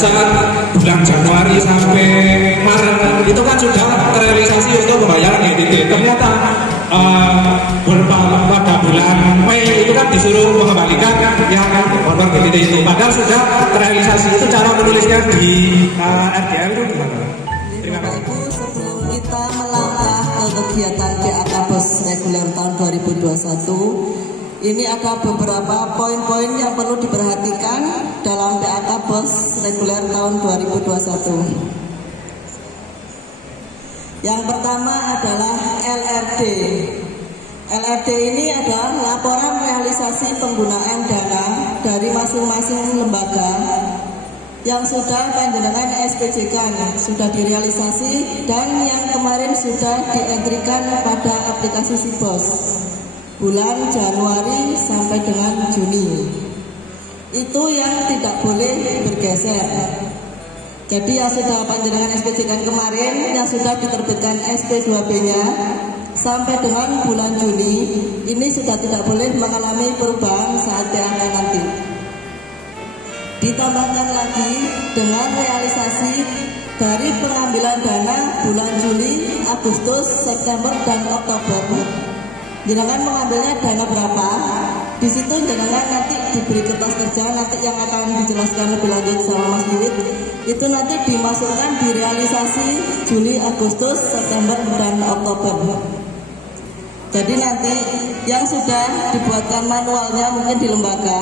saat bulan Januari sampai Maret itu kan sudah terrealisasi untuk pembayaran EDT. Ternyata pada bulan Mei itu kan disuruh mengembalikan yang honor EDT itu. Padahal sudah terrealisasi. Itu cara menulisnya di RDL itu gimana? Terima kasih. Sebelum kita melangkah ke kegiatan PAK BOS reguler tahun 2021, ini ada beberapa poin-poin yang perlu diperhatikan dalam PAK BOS reguler tahun 2021. Yang pertama adalah LRD. LRD ini adalah laporan realisasi penggunaan dana dari masing-masing lembaga yang sudah panjenengan SPJ-kan, sudah direalisasi dan yang kemarin sudah dientrikan pada aplikasi SIBOS bulan Januari sampai dengan Juni. Itu yang tidak boleh bergeser. Jadi yang sudah panjenengan SPJ-kan kemarin, yang sudah diterbitkan SP2B-nya sampai dengan bulan Juni, ini sudah tidak boleh mengalami perubahan saat PAK nanti. Ditambahkan lagi dengan realisasi dari pengambilan dana bulan Juli, Agustus, September, dan Oktober. Jenengan mengambilnya dana berapa? Di situ jenengan nanti diberi kertas kerja, nanti yang akan dijelaskan lebih lanjut sama Mas Wiwit. Itu nanti dimasukkan di realisasi Juli, Agustus, September, dan Oktober. Jadi nanti yang sudah dibuatkan manualnya mungkin di lembaga,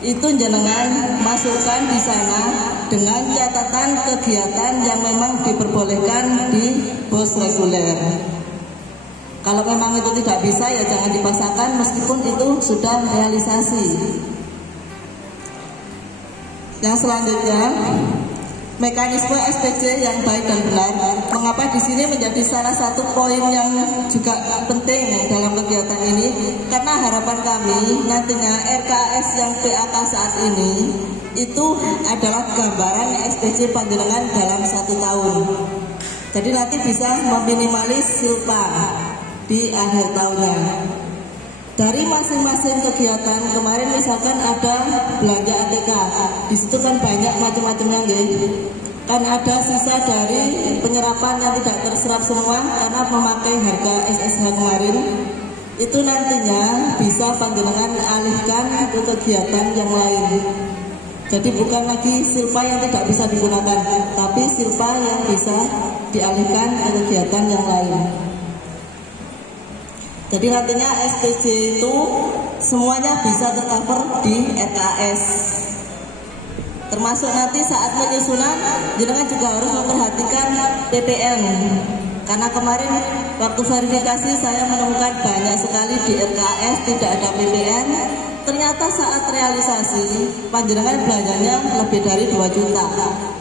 itu jenengan masukkan di sana dengan catatan kegiatan yang memang diperbolehkan di BOS reguler. Kalau memang itu tidak bisa ya jangan dipaksakan meskipun itu sudah realisasi. Yang selanjutnya, mekanisme SPJ yang baik dan benar. Mengapa di sini menjadi salah satu poin yang juga penting dalam kegiatan ini? Karena harapan kami nantinya RKS yang PAK saat ini itu adalah gambaran SPJ panjenengan dalam 1 tahun. Jadi nanti bisa meminimalis silpa di akhir tahunnya. Dari masing-masing kegiatan kemarin misalkan ada belanja ATK, di situ kan banyak macam-macamnya, kan ada sisa dari penyerapan yang tidak terserap semua karena memakai harga SSH kemarin. Itu nantinya bisa panjenengan alihkan ke kegiatan yang lain. Jadi bukan lagi silpa yang tidak bisa digunakan, tapi silpa yang bisa dialihkan ke kegiatan yang lain. Jadi nantinya SPJ itu semuanya bisa tercover di RKS. Termasuk nanti saat penyusunan, jenengan juga harus memperhatikan PPN. Karena kemarin waktu verifikasi saya menemukan banyak sekali di RKS tidak ada PPN. Ternyata saat realisasi panjenengan belanjanya lebih dari 2 juta.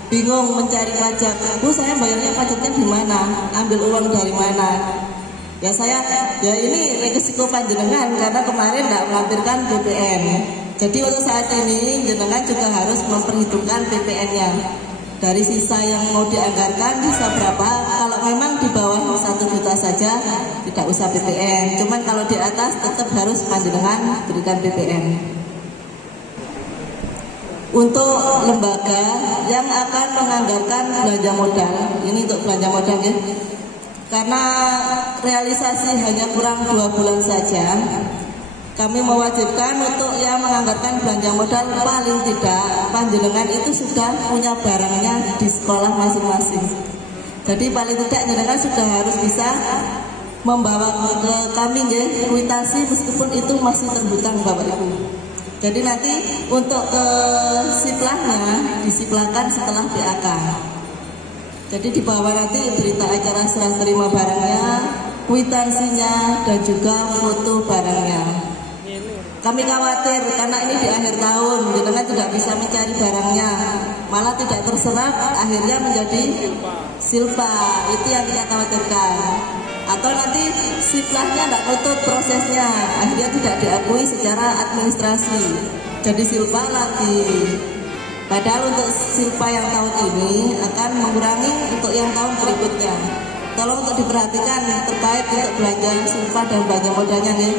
Bingung mencari pajak. Bu, saya bayarnya pajaknya di mana? Ambil uang dari mana? Ya ini resiko panjenengan karena kemarin tidak melampirkan PPN. Jadi untuk saat ini jenengan juga harus memperhitungkan PPN-nya. Dari sisa yang mau dianggarkan bisa berapa? Kalau memang di bawah 1 juta saja tidak usah PPN. Cuman kalau di atas tetap harus panjenengan berikan PPN. Untuk lembaga yang akan menganggarkan belanja modal, ini untuk belanja modal ya. Karena realisasi hanya kurang 2 bulan saja, kami mewajibkan untuk yang menganggarkan belanja modal paling tidak panjenengan itu sudah punya barangnya di sekolah masing-masing. Jadi paling tidak jenengan sudah harus bisa membawa ke kami ya, kuitansi meskipun itu masih terbutang Bapak Ibu. Jadi nanti untuk ke siplahnya disiplahkan setelah PAK. Jadi di bawah nanti berita acara serah terima barangnya, kwitansinya, dan juga foto barangnya. Kami khawatir karena ini di akhir tahun, jenengan tidak bisa mencari barangnya, malah tidak terserap, akhirnya menjadi silpa. Itu yang kita khawatirkan. Atau nanti siplahnya tidak tutup prosesnya, akhirnya tidak diakui secara administrasi, jadi silpa lagi. Padahal untuk silpa yang tahun ini akan mengurangi untuk yang tahun berikutnya. Tolong untuk diperhatikan terkait untuk belanja silpa dan belanja modalnya nih.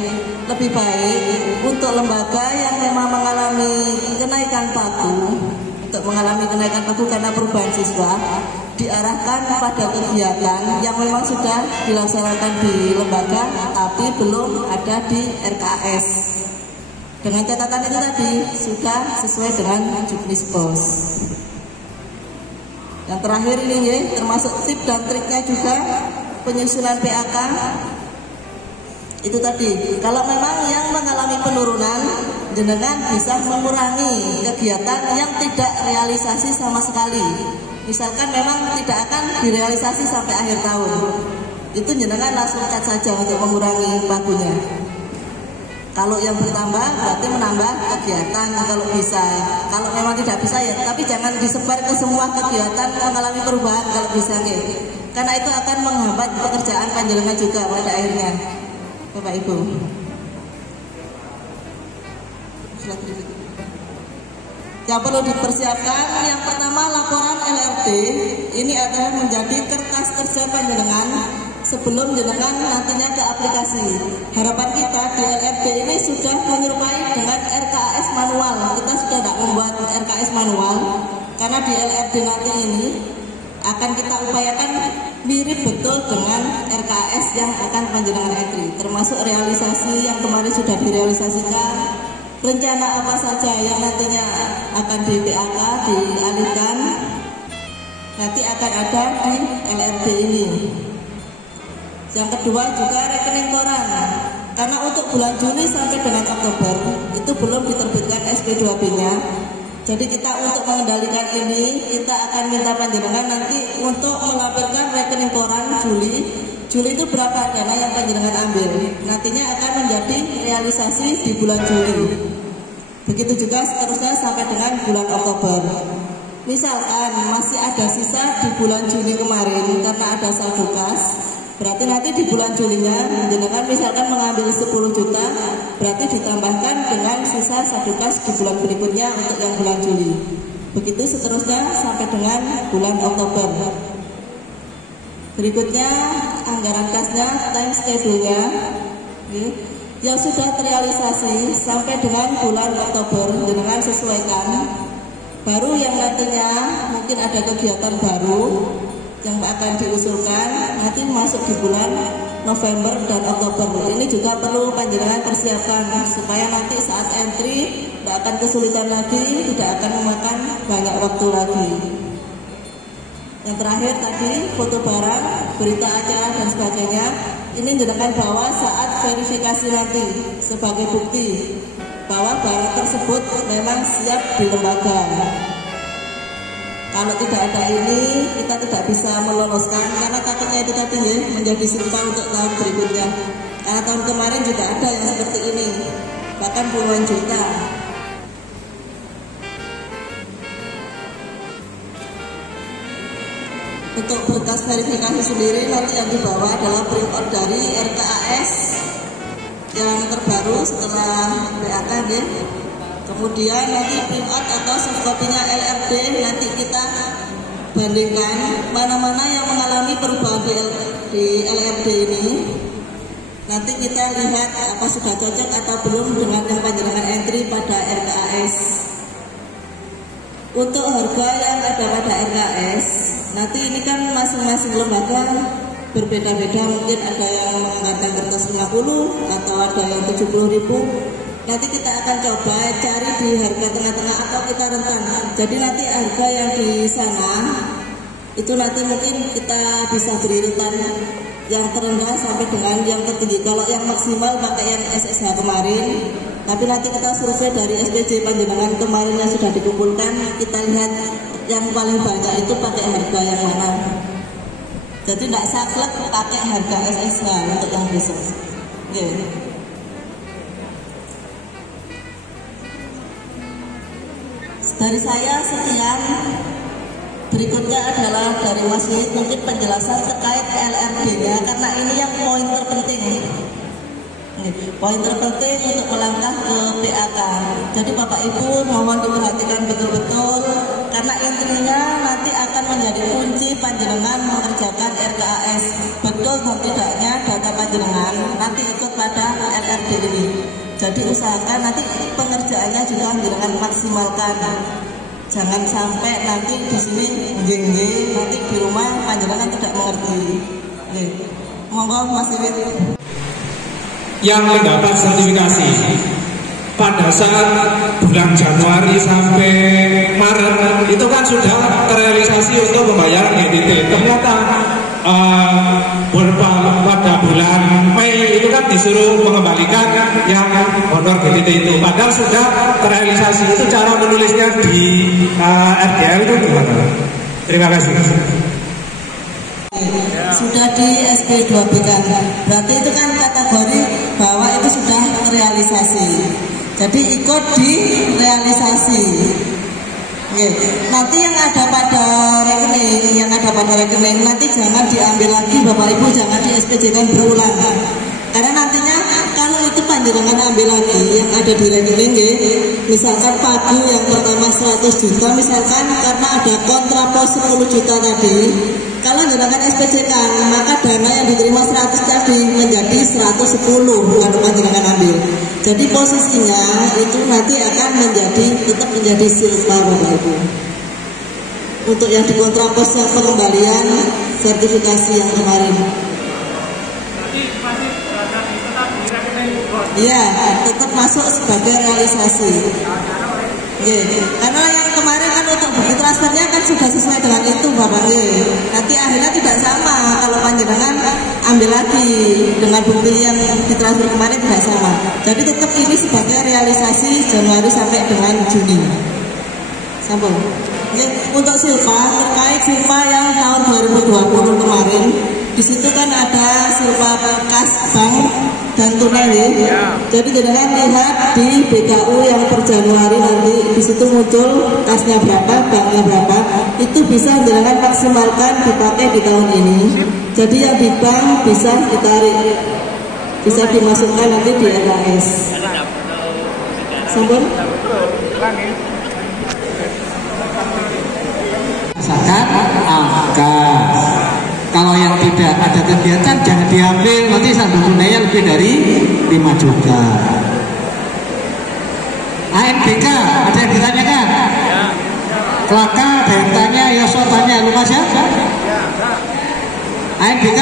Lebih baik untuk lembaga yang memang mengalami kenaikan pagu, untuk mengalami kenaikan pagu karena perubahan siswa diarahkan pada kegiatan yang memang sudah dilaksanakan di lembaga tapi belum ada di RKAS. Dengan catatan itu tadi sudah sesuai dengan Juknispos. Yang terakhir ini ya, termasuk tip dan triknya juga penyusunan PAK. Itu tadi, kalau memang yang mengalami penurunan, jenengan bisa mengurangi kegiatan yang tidak realisasi sama sekali. Misalkan memang tidak akan direalisasi sampai akhir tahun, itu jenengan langsung cut saja untuk mengurangi pagunya. Kalau yang bertambah berarti menambah kegiatan kalau bisa. Kalau memang tidak bisa ya, tapi jangan disebar ke semua kegiatan mengalami perubahan kalau bisa gitu. Karena itu akan menghambat pekerjaan panjenengan juga pada akhirnya, Bapak Ibu. Yang perlu dipersiapkan, yang pertama laporan LRD. Ini adalah menjadi kertas kerja panjenengan sebelum jenengan nantinya ke aplikasi. Harapan kita di LRD ini sudah menyerupai dengan RKAS manual. Kita sudah tidak membuat RKAS manual, karena di LRD nanti ini akan kita upayakan mirip betul dengan RKAS yang akan panjenengan entry, termasuk realisasi yang kemarin sudah direalisasikan, rencana apa saja yang nantinya akan di PAK dialihkan, nanti akan ada di LRD ini. Yang kedua juga rekening koran, karena untuk bulan Juli sampai dengan Oktober itu belum diterbitkan SP2B-nya. Jadi kita untuk mengendalikan ini, kita akan minta panjenengan nanti untuk melampirkan rekening koran Juli itu berapa dana yang panjenengan ambil, nantinya akan menjadi realisasi di bulan Juli. Begitu juga seterusnya sampai dengan bulan Oktober. Misalkan masih ada sisa di bulan Juni kemarin karena ada saldo kas, berarti nanti di bulan Julinya jenengan misalkan mengambil 10 juta, berarti ditambahkan dengan sisa saldo kas di bulan berikutnya untuk yang bulan Juli. Begitu seterusnya sampai dengan bulan Oktober. Berikutnya anggaran kasnya, time schedule-nya yang sudah terrealisasi sampai dengan bulan Oktober jenengan sesuaikan. Baru yang nantinya mungkin ada kegiatan baru yang akan diusulkan nanti masuk di bulan November dan Oktober. Ini juga perlu panjenengan persiapkan supaya nanti saat entry tidak akan kesulitan lagi, tidak akan memakan banyak waktu lagi. Yang terakhir tadi foto barang, berita acara dan sebagainya, ini jenengan bawa saat verifikasi nanti sebagai bukti bahwa barang tersebut memang siap di lembaga. Kalau tidak ada ini, kita tidak bisa meloloskan karena takutnya itu tadi ya, menjadi simpan untuk tahun berikutnya. Karena tahun kemarin juga ada yang seperti ini, bahkan puluhan juta. Untuk berkas verifikasi sendiri nanti yang dibawa adalah print out dari RKAS yang terbaru setelah PAK ya. Kemudian nanti print out atau soft copy-nya LRD, nanti kita bandingkan mana-mana yang mengalami perubahan di LRD ini. Nanti kita lihat apa sudah cocok atau belum dengan yang panjenengan entry pada RKAS. Untuk harga yang ada pada RKAS, nanti ini kan masing-masing lembaga berbeda-beda, mungkin ada yang menganggarkan kertas 50 atau ada yang 70.000. Nanti kita akan coba cari di harga tengah-tengah atau kita rentan. Jadi nanti harga yang di sana itu nanti mungkin kita bisa beri rentan yang terendah sampai dengan yang tertinggi. Kalau yang maksimal pakai yang SSH kemarin, tapi nanti kita survei dari SPJ panjenengan kemarin yang sudah dikumpulkan, kita lihat yang paling banyak itu pakai harga yang mana. Jadi tidak saklek pakai harga SSH untuk yang besok. Dari saya sekian. Berikutnya adalah dari Mas Wid, mungkin penjelasan terkait LRD-nya, karena ini yang poin terpenting. Poin terpenting untuk melangkah ke PAK. Jadi Bapak Ibu mohon diperhatikan betul-betul, karena intinya nanti akan menjadi kunci panjenengan mengerjakan RKAS. Betul atau tidaknya data panjenengan nanti ikut pada LRD ini. Jadi usahakan nanti pengerjaannya juga panjenengan maksimalkan. Jangan sampai nanti di sini nggih nanti di rumah panjenengan tidak mengerti. Nggih. Monggo Mas Iwit. Yang mendapat sertifikasi pada saat bulan Januari sampai Maret itu kan sudah terrealisasi untuk pembayaran GTT. Ternyata pada bulan Mei itu kan disuruh mengembalikan yang honor GTT itu, padahal sudah terrealisasi. Itu cara menulisnya di RDL itu gimana? Terima kasih. Sudah di SP2B kan, berarti itu kan kategori bahwa itu sudah terrealisasi. Jadi ikut di realisasi. Nanti yang ada pada rekening, nanti jangan diambil lagi Bapak Ibu, jangan di SPJ-kan berulang. Karena nantinya kalau itu panjenengan ambil lagi yang ada di rekening, misalkan pagu yang pertama 100 juta misalkan, karena ada kontrapos 10 juta tadi, kalau menggunakan SPJ-kan, maka dana yang diterima 100 tadi menjadi 110 bukan panjenengan ambil. Jadi posisinya itu nanti akan tetap menjadi silpa Bapak Ibu. Untuk yang di kontrapos yang pengembalian sertifikasi yang kemarin. Iya, tetap masuk sebagai realisasi. Karena yang kemarin kan untuk bukti transfernya kan sudah sesuai dengan itu Bapak. Nanti akhirnya tidak sama kalau panjenengan ambil lagi dengan bukti yang ditransfer kemarin tidak sama. Jadi tetap ini sebagai realisasi Januari sampai dengan Juni. Sambung. Untuk silpa, terkait silpa yang tahun 2020 kemarin, di situ kan ada silpa kas bank dan tunai. Jadi jangan lihat di BKU yang per Januari nanti di situ muncul kasnya berapa, banknya berapa, itu bisa jangan maksimalkan dipakai di tahun ini. Jadi yang di bank bisa ditarik, bisa dimasukkan nanti di LKS. Sambung. Misalkan angka, kalau yang tidak ada kegiatan jangan diambil, nanti saldo tunainya lebih dari 5 juta. ANBK ada yang ditanyakan? Kelaka ada yang tanya, Yoso tanya, lupa siapa? ANBK?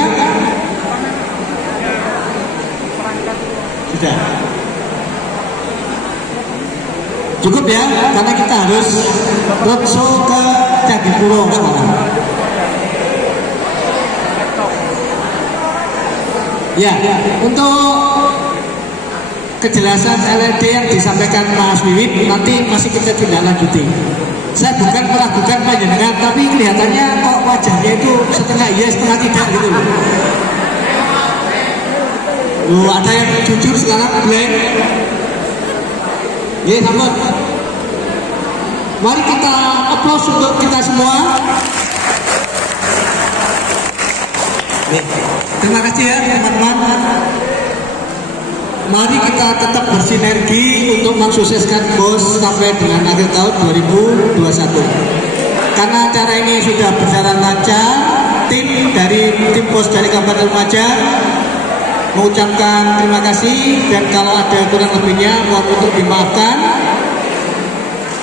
Sudah. Cukup ya, karena kita harus roadshow ke Candipuro sekarang. Ya, untuk kejelasan LED yang disampaikan Mas Wiwit nanti masih kita tindak lanjuti. Saya bukan meragukan panjenengan, tapi kelihatannya kok wajahnya itu setengah iya setengah tidak gitu loh. Ada yang jujur sekarang blank. Ya, sambut. Mari kita aplaus untuk kita semua. Terima kasih ya teman-teman. Mari kita tetap bersinergi untuk mensukseskan BOS sampai dengan akhir tahun 2021. Karena acara ini sudah berjalan lancar, tim BOS dari Kabupaten Lumajang mengucapkan terima kasih, dan kalau ada kurang lebihnya mohon untuk dimaafkan.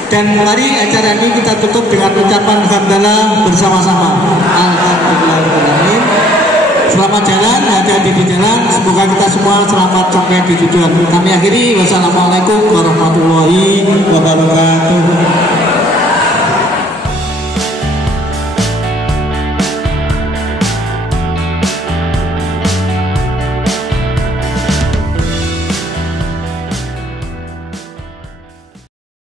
Dan mari acara ini kita tutup dengan ucapan hamdalah bersama-sama. Alhamdulillahirrahmanirrahim. Selamat jalan, hati-hati di jalan. Semoga kita semua selamat sampai di tujuan. Kami akhiri. Wassalamualaikum warahmatullahi wabarakatuh.